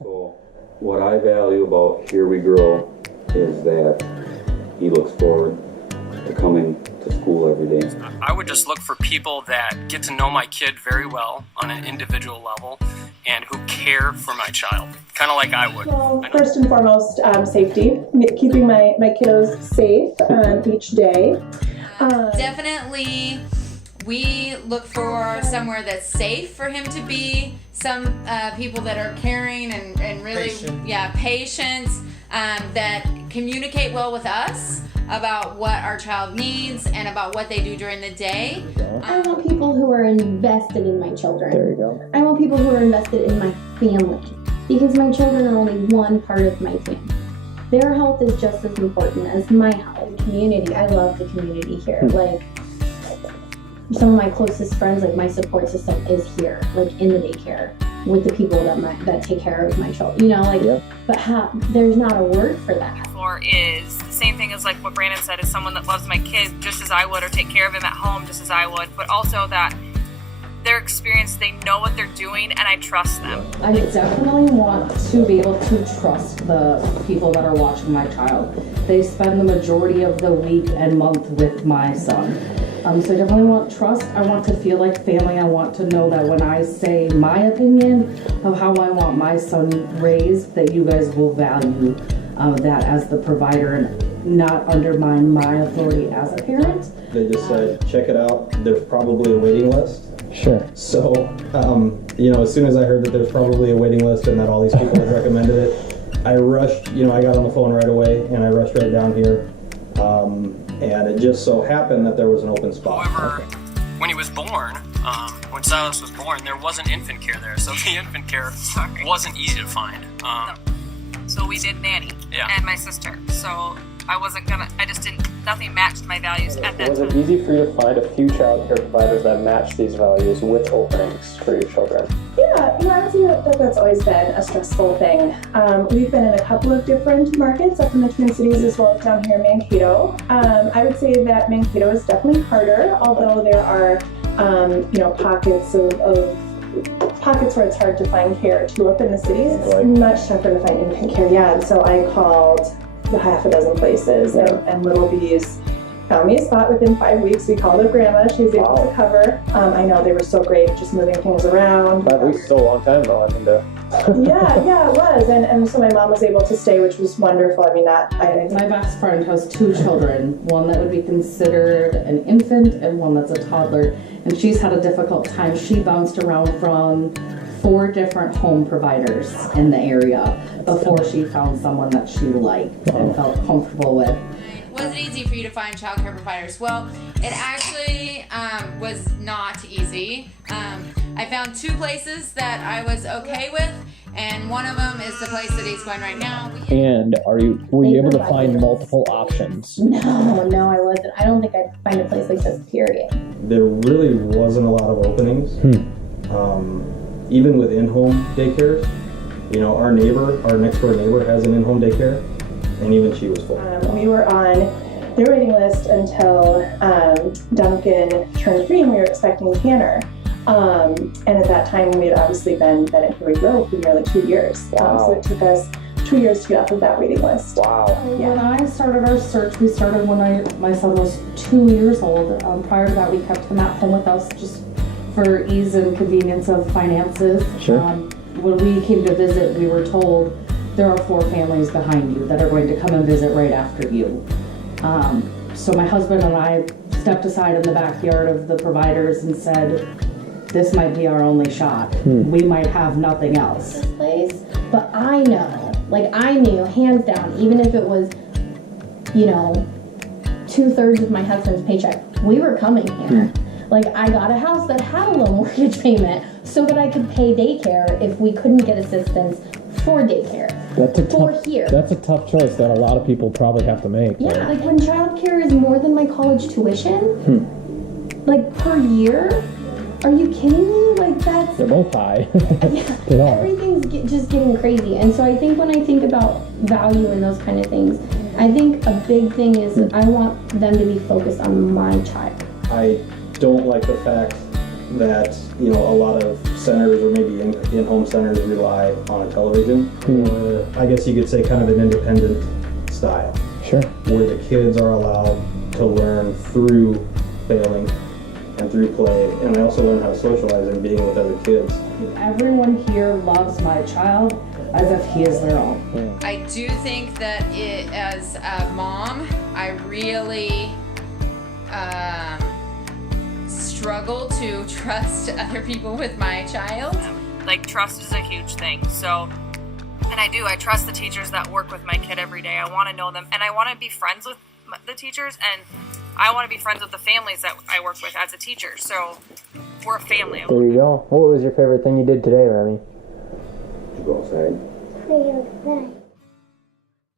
So what I value about Here We Grow is that he looks forward to coming to school every day. I would just look for people that get to know my kid very well on an individual level and who care for my child, kind of like I would. Well, first and foremost, safety, keeping my kiddos safe each day. Definitely, we look for somewhere that's safe for him to be. Some people that are caring and really, patient, that communicate well with us about what our child needs and about what they do during the day. I want people who are invested in my children. There you go. I want people who are invested in my family, because my children are only one part of my family. Their health is just as important as my health. Community, I love the community here. Like, some of my closest friends, like my support system is here, like in the daycare with the people that take care of my children, you know, like, but there's not a word for that. For is the same thing as like what Brandon said, is someone that loves my kid just as I would, or take care of him at home just as I would, but also that their experience, they know what they're doing and I trust them. I definitely want to be able to trust the people that are watching my child. They spend the majority of the week and month with my son. So I definitely want trust. I want to feel like family. I want to know that when I say my opinion of how I want my son raised, that you guys will value that as the provider and not undermine my authority as a parent. They just said, check it out. There's probably a waiting list. Sure. So, as soon as I heard that there's probably a waiting list and that all these people had recommended it, I rushed, I got on the phone right away and I rushed right down here. And it just so happened that there was an open spot. However, when he was born, when Silas was born, there wasn't infant care there, so the infant care wasn't easy to find. So we did nanny and my sister. So nothing matched my values at that Was time. it easy for you to find a few child care providers that match these values with openings for your children? Yeah, I would say that's always been a stressful thing. We've been in a couple of different markets up in the Twin Cities as well as down here in Mankato. I would say that Mankato is definitely harder, although there are, pockets where it's hard to find care too up in the cities. It's much tougher to find infant care, and so I called half a dozen places, and Little Bees found me a spot within 5 weeks. We called her grandma. She was able to cover. I know they were so great, just moving things around. 5 weeks is still a long time though. Yeah, it was. And so my mom was able to stay, which was wonderful. My best friend has 2 children, one that would be considered an infant and one that's a toddler. And she's had a difficult time. She bounced around from 4 different home providers in the area before she found someone that she liked and felt comfortable with. Was it easy for you to find childcare providers? Well, it actually was not easy. I found 2 places that I was okay with, and one of them is the place that he's going right now. And were you able to find multiple options? No, I wasn't. I don't think I'd find a place like this, period. There really wasn't a lot of openings. Even with in-home daycares. Our next door neighbor has an in-home daycare, and even she was full. We were on their waiting list until Duncan turned 3 and we were expecting Tanner. And at that time we had obviously been at Here We Grow for nearly 2 years. So it took us 2 years to get off of that waiting list. Wow. Yeah. When I started our search, we started when my son was 2 years old. Prior to that, we kept him at home with us just for ease and convenience of finances. Sure. When we came to visit, we were told there are 4 families behind you that are going to come and visit right after you. So my husband and I stepped aside in the backyard of the providers and said, this might be our only shot. We might have nothing else. Place, but I knew hands down, even if it was, 2/3 of my husband's paycheck, we were coming here. I got a house that had a low mortgage payment so that I could pay daycare if we couldn't get assistance for daycare. That's a tough choice that a lot of people probably have to make. Yeah, when childcare is more than my college tuition, per year, are you kidding me? They're both high. Yeah, everything's just getting crazy. And so I think when I think about value and those kind of things, I think a big thing is I want them to be focused on my child. I don't like the fact that, you know, a lot of centers or maybe in-home centers rely on a television, or I guess you could say kind of an independent style. Sure. Where the kids are allowed to learn through failing and through play, and I also learn how to socialize and being with other kids. Everyone here loves my child as if he is their own. I do think that as a mom, I really struggle to trust other people with my child. Like, trust is a huge thing. So, and I trust the teachers that work with my kid every day. I want to know them, and I want to be friends with the teachers, and I want to be friends with the families that I work with as a teacher. So we're a family. There you go. What was your favorite thing you did today, Remy? Did you go outside? Play outside.